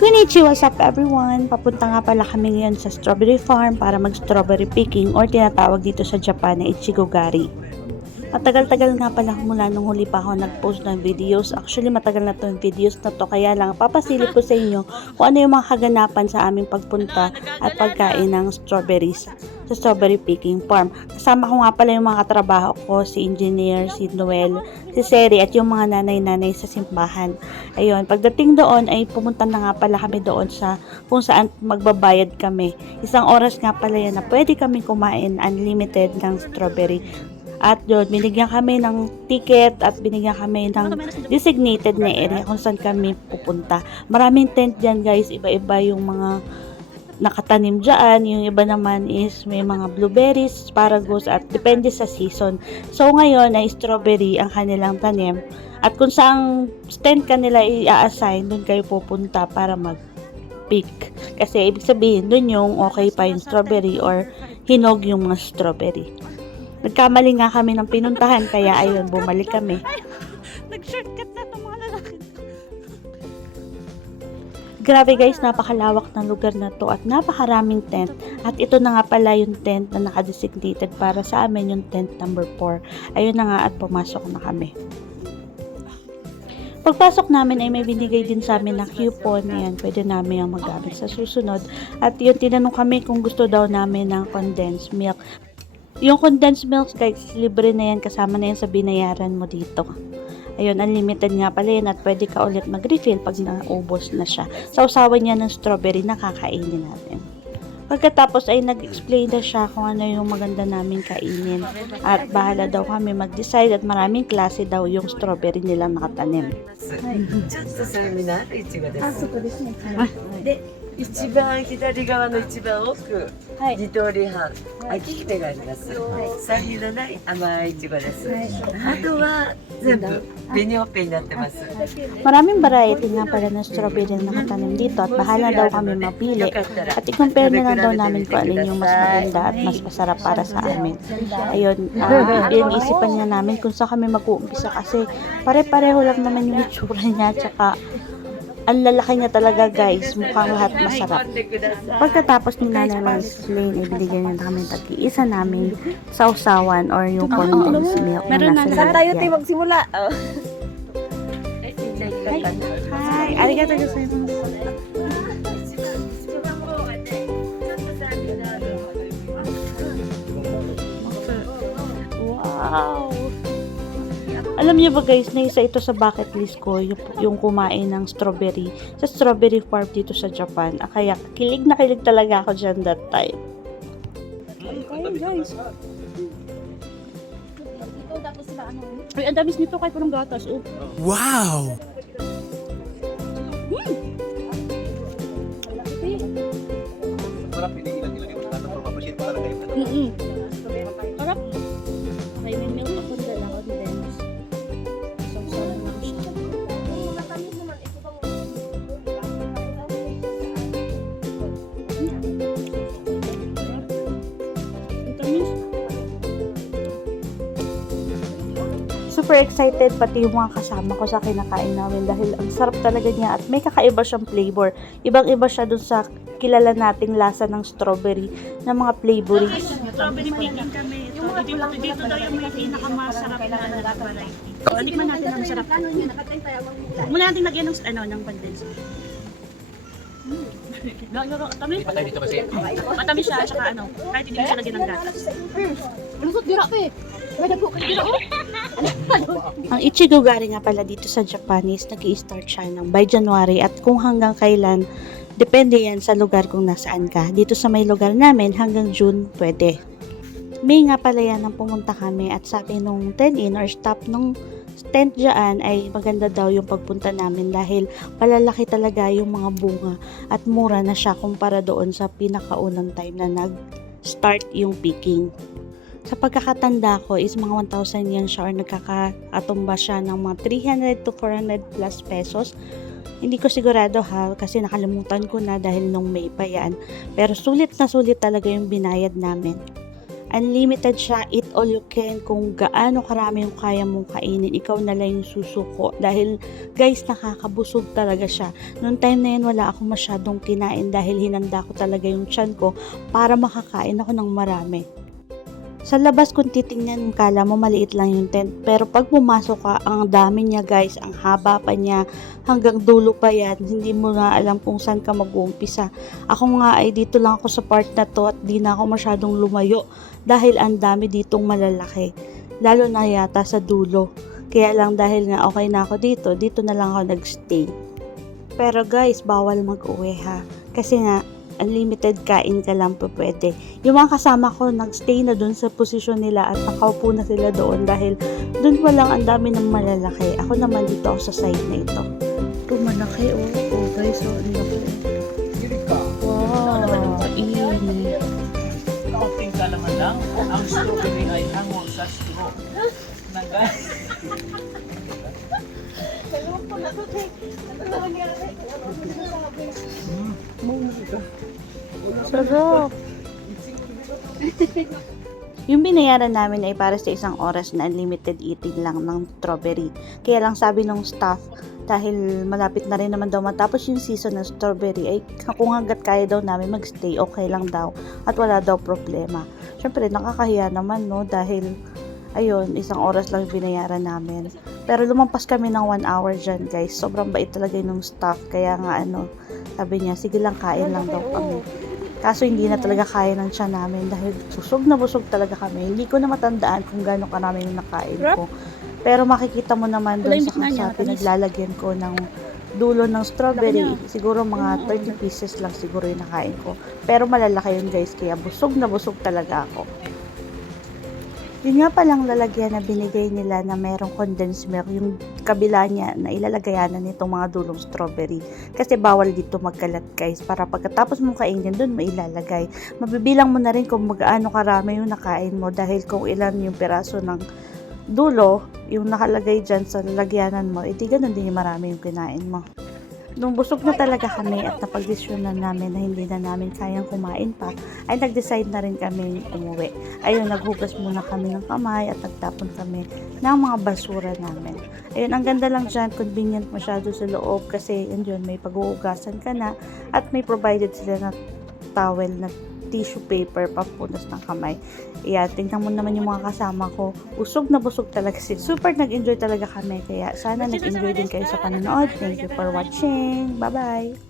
Konnichiwa, what's up everyone? Papunta nga pala kami ngayon sa strawberry farm para mag-strawberry picking or tinatawag dito sa Japan na Ichigogari. Matagal-tagal nga pala mula nung huli pa ako nag-post ng videos. Actually, matagal na itong videos na to. Kaya lang, papasilip ko sa inyo kung ano yung mga kaganapan sa aming pagpunta at pagkain ng strawberries sa strawberry picking farm. Kasama ko nga pala yung mga katrabaho ko, si Engineer, si Noel, si Seri at yung mga nanay-nanay sa simbahan. Ayun, pagdating doon ay pumunta na nga pala kami doon sa kung saan magbabayad kami. Isang oras nga pala yan na pwede kami kumain unlimited ng strawberry. At yun, binigyan kami ng ticket at binigyan kami ng designated na area kung saan kami pupunta. Maraming tent dyan guys, iba-iba yung mga nakatanim dyan. Yung iba naman is may mga blueberries, asparagus at depende sa season. So ngayon ay strawberry ang kanilang tanim. At kung saang tent kanila i-assign, dun kayo pupunta para mag-pick. Kasi ibig sabihin, dun yung okay pa yung strawberry or hinog yung mga strawberry. Nagkamali nga kami ng pinuntahan, kaya ayun, bumalik kami. Nag-shortcut na ng mga lalaki. Grabe guys, napakalawak ng lugar na to at napakaraming tent. At ito na nga pala yung tent na nakadesignated para sa amin, yung tent number 4. Ayun na nga at pumasok na kami. Pagpasok namin ay may binigay din sa amin na coupon. Ayan, pwede namin yung magamit sa susunod. At yun, tinanong kami kung gusto daw namin ng condensed milk. Yung condensed milk guys, libre na yan, kasama na yan sa binayaran mo dito. Ayun, unlimited nga pala yan at pwede ka ulit mag-refill pag naubos na siya. Sa usawan niya ng strawberry na kakainin natin. Pagkatapos ay nag-explain na siya kung ano yung maganda namin kainin. At bahala daw kami mag-decide at maraming klase daw yung strawberry nilang nakatanim. ちょっとそれみんなイチゴです。あ、そこですね。で、一番左側の一番奥、はい二通り半、利き手があります。酸味のない甘いイチゴです。あとは全部紅ほっぺになってます。 Maraming variety nga pala ng strawberry na nakatanim dito at bahala daw kami mapili. At i-compare na lang daw namin kung alin yung mas maganda at mas masarap para sa amin. Ayun, yung isipan nga namin kung saan kami mag-uumpisa kasi pare-pareho lang naman yung itsura niya tsaka ang lalaki niya talaga guys, mukhang lahat masarap. Pagkatapos ni Nanay mag-explain, ibinigyan niya kami tag-iisa namin sausawan or yung condensed milk na nasa Saan tayo tayo lalagyan. magsimula? Oh. Hi, arigatou gozaimasu. Wow! Alam niyo ba guys, na isa ito sa bucket list ko, yung kumain ng strawberry sa strawberry farm dito sa Japan. Kaya kilig na kilig talaga ako dyan that time. Okay guys. Ito dapat sila ano? Ay, ang damis nito kahit parang gatas. Oh. Wow! Sarap, hindi ilang-ilang yung mga papasit talaga yung ano. Sarap. May milk ako dala condensed. Sausawan lang siya. Super excited pati yung mga kasama ko sa kinakain namin dahil ang sarap talaga niya at may kakaiba siyang flavor. Ibang-iba siya dun sa kilala nating lasa ng strawberry na mga flavorings. Strawberry picking kami. Dito daw yung may pinakamasarap na variety. Alikman natin ang sarap. Muna natin lagyan ng condensed. Tamis? Patay dito kasi. Matamis siya, tsaka kahit hindi mo siya lagyan ng gatas. Lusot dira pa eh. May dagko ka dira oh. Ang Ichigogari nga pala dito sa Japanese, nag-i-start siya ng by January at kung hanggang kailan, depende yan sa lugar kung nasaan ka. Dito sa may lugar namin, hanggang June pwede. May nga pala yan nang pumunta kami at sabi nung 10-in or stop nung tent dyan ay maganda daw yung pagpunta namin dahil palalaki talaga yung mga bunga at mura na siya kumpara doon sa pinakaunang time na nag-start yung picking. Sa pagkakatanda ko is mga 1,000 yen siya or nagkakatumba siya ng mga 300 to 400 plus pesos. Hindi ko sigurado ha kasi nakalimutan ko na dahil nung May pa yan. Pero sulit na sulit talaga yung binayad namin. Unlimited siya, eat all you can. Kung gaano karami yung kaya mong kainin, ikaw na lang yung susuko. Dahil guys, nakakabusog talaga siya. Noong time na yun, wala akong masyadong kinain dahil hinanda ko talaga yung tiyan ko para makakain ako ng marami. Sa labas kung titingnan, kala mo maliit lang yung tent. Pero pag pumasok ka, ang dami niya guys, ang haba pa niya, hanggang dulo pa yan. Hindi mo na alam kung saan ka mag-uumpisa. Ako nga ay dito lang ako sa part na to at di na ako masyadong lumayo. Dahil ang dami ditong malalaki. Lalo na yata sa dulo. Kaya lang dahil nga okay na ako dito na lang ako nagstay. Pero guys, bawal mag-uwi ha. Kasi nga, unlimited kain ka lang po pwede. Yung mga kasama ko, nagstay na dun sa posisyon nila at nakaupo na sila doon dahil dun pa lang ang dami ng malalaki. Ako naman dito ako sa side na ito. Ito malaki oh. Oh guys, oh, ang laki. Wow, init. Kaunting kalaman lang, ang strawberry ay hango sa straw. Sarap. Yung binayaran namin ay para sa isang oras na unlimited eating lang ng strawberry. Kaya lang sabi ng staff, dahil malapit na rin naman daw matapos yung season ng strawberry, ay kung hanggat kaya daw namin magstay, okay lang daw. At wala daw problema. Syempre, nakakahiya naman, no? Dahil, ayun, isang oras lang yung binayaran namin. Pero lumampas kami ng 1 hour dyan, guys. Sobrang bait talaga yung staff. Kaya nga, sabi niya, sige lang, kain lang daw kami. Kaso hindi na talaga kaya ng tiyan namin dahil busog na busog talaga kami. Hindi ko na matandaan kung gaano karami yung nakain ko. Pero makikita mo naman doon sa pinaglalagyan ko ng dulo ng strawberry. Siguro mga 30 pieces lang siguro yung nakain ko. Pero malalaki yun guys, kaya busog na busog talaga ako. Yun nga palang lalagyan na binigay nila na merong condensed milk, yung kabila niya na ilalagayanan nitong mga dulong strawberry. Kasi bawal dito magkalat guys, para pagkatapos mong kainin dun may ilalagay. Mabibilang mo na rin kung magaano karami yung nakain mo dahil kung ilan yung piraso ng dulo, yung nakalagay dyan sa lalagyanan mo, edi ganun din yung marami yung kinain mo. Nung busog na talaga kami at napagdesisyonan namin na hindi na namin kayang kumain pa, ay nag-decide na rin kami umuwi. Ayun, naghugas muna kami ng kamay at nagtapon kami ng mga basura namin. Ayun, ang ganda lang dyan, convenient masyado sa loob kasi yun, may pag-uugasan ka na at may provided sila na towel na tissue paper pampunas ng kamay. Ayan, tingnan mo naman yung mga kasama ko. Busog na busog talaga sila. Super nag-enjoy talaga kami. Kaya sana nag-enjoy din kayo sa panonood. Thank you for watching. Bye-bye!